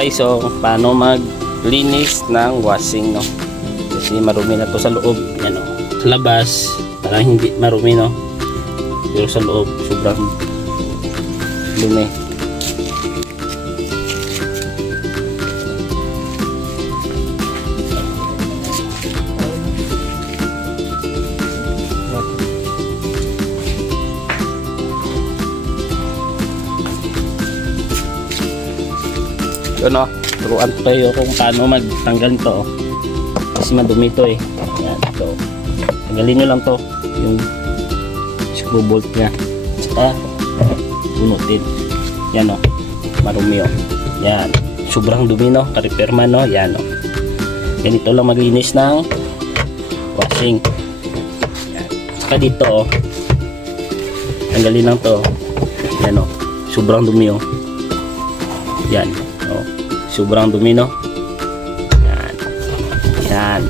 Guys, so paano maglinis ng washing, no? Kasi marumi na to sa loob, yan, no? Sa labas parang hindi marumi, no? Pero sa loob sobrang lumi. Yun, no? Turuan ko kayo kung paano magtanggal to, oh. Kasi madumi to, eh. Yan, so tanggalin nyo lang to, yung screw bolt nya, saka bunutin. Yan, no? Marumi, oh. Yan, sobrang dumi, no? Ka-repair man, no? Yan, no? Ganito lang maglinis ng washing. Yan. Saka dito, oh, tanggalin lang to. Yan, no? Sobrang dumi, oh. Yan, oh, sobrang dumi, no? Yan. Yan.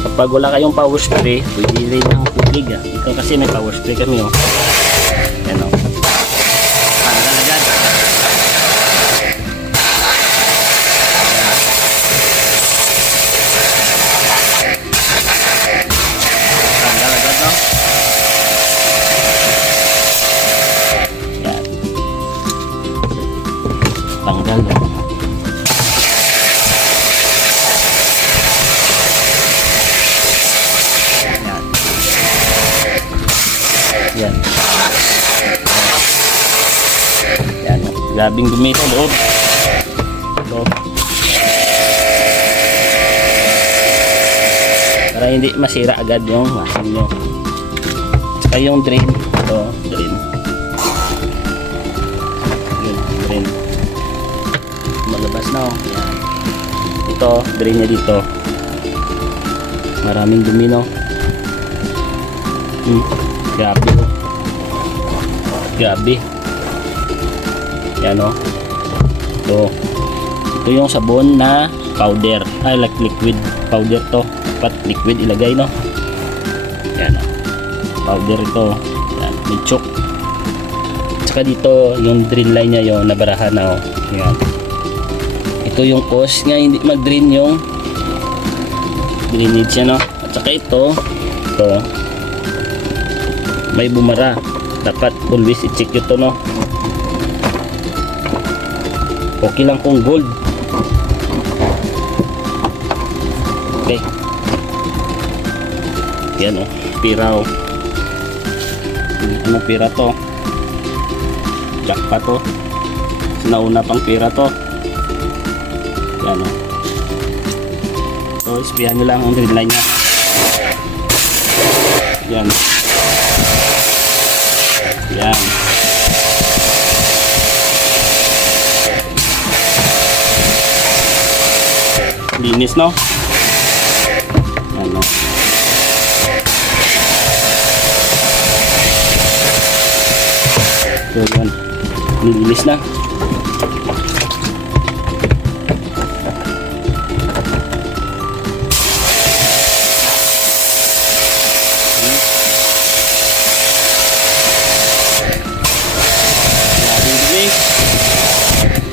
Kapag wala kayong power spray, pwede rin ng tubig, ah. Ito kasi may power spray kami, oh. Yan, oh. Tanggal agad. Tanggal agad, no? Yan. Tanggal, no? Yan. Yan. Grabing dumi ito loob. Ito. Para hindi masira agad yung washing nyo. Saka yung drain. Ito, drain. Yun, drain. Malabas na, oh. Yan. Ito, drain nya dito. Maraming dumi, no? Grabe, oh. Grabe. Yan, oh. Ito yung sabon na powder. Ay, like liquid powder to. Dapat liquid ilagay, no? Yan, oh. Powder ito. Yan, may choke. Tsaka dito yung drain line nya yung nabarahan na, oh. Yan. Ito yung cause nga hindi mag-drain yung drainage nya, no? At saka ito may bumara. Dapat always i-check ito, no? Okay lang kung gold. Okay. Yan, oh. Pira, oh. Anong pira to? Jack pa to. Nauna pang pira to. Yan, oh. So, ispihan nyo lang ang drain line nya. Yan. Yan. Linis, no? Yan, no? So, yan. Linis na.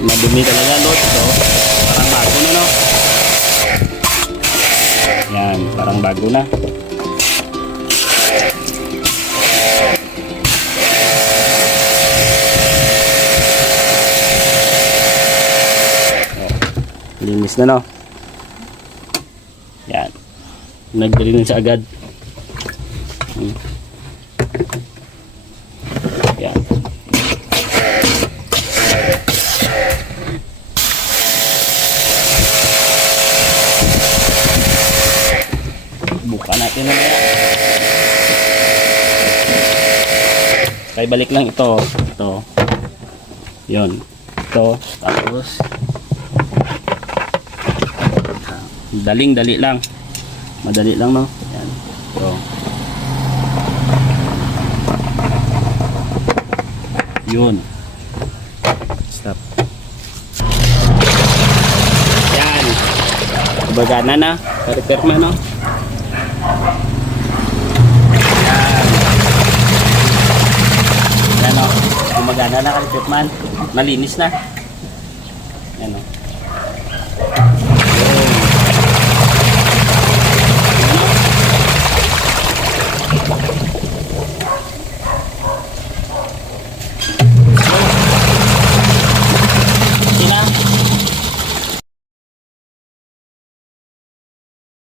Madumi talaga, Lord. So, parang bago na, no? Yan, parang bago na. Oh, linis na, no? Yan. Nag-drain siya agad. Yan. Buka natin na yan. Kaya balik lang ito. Ito. Yun. Ito. Tapos daling-dali lang. Madali lang, no? Yan. Ito. Yun. Stop. Yan. Bagana na. Repair mo, no? Yan, no? Gumagana na, repair man. Malinis na. Yan o.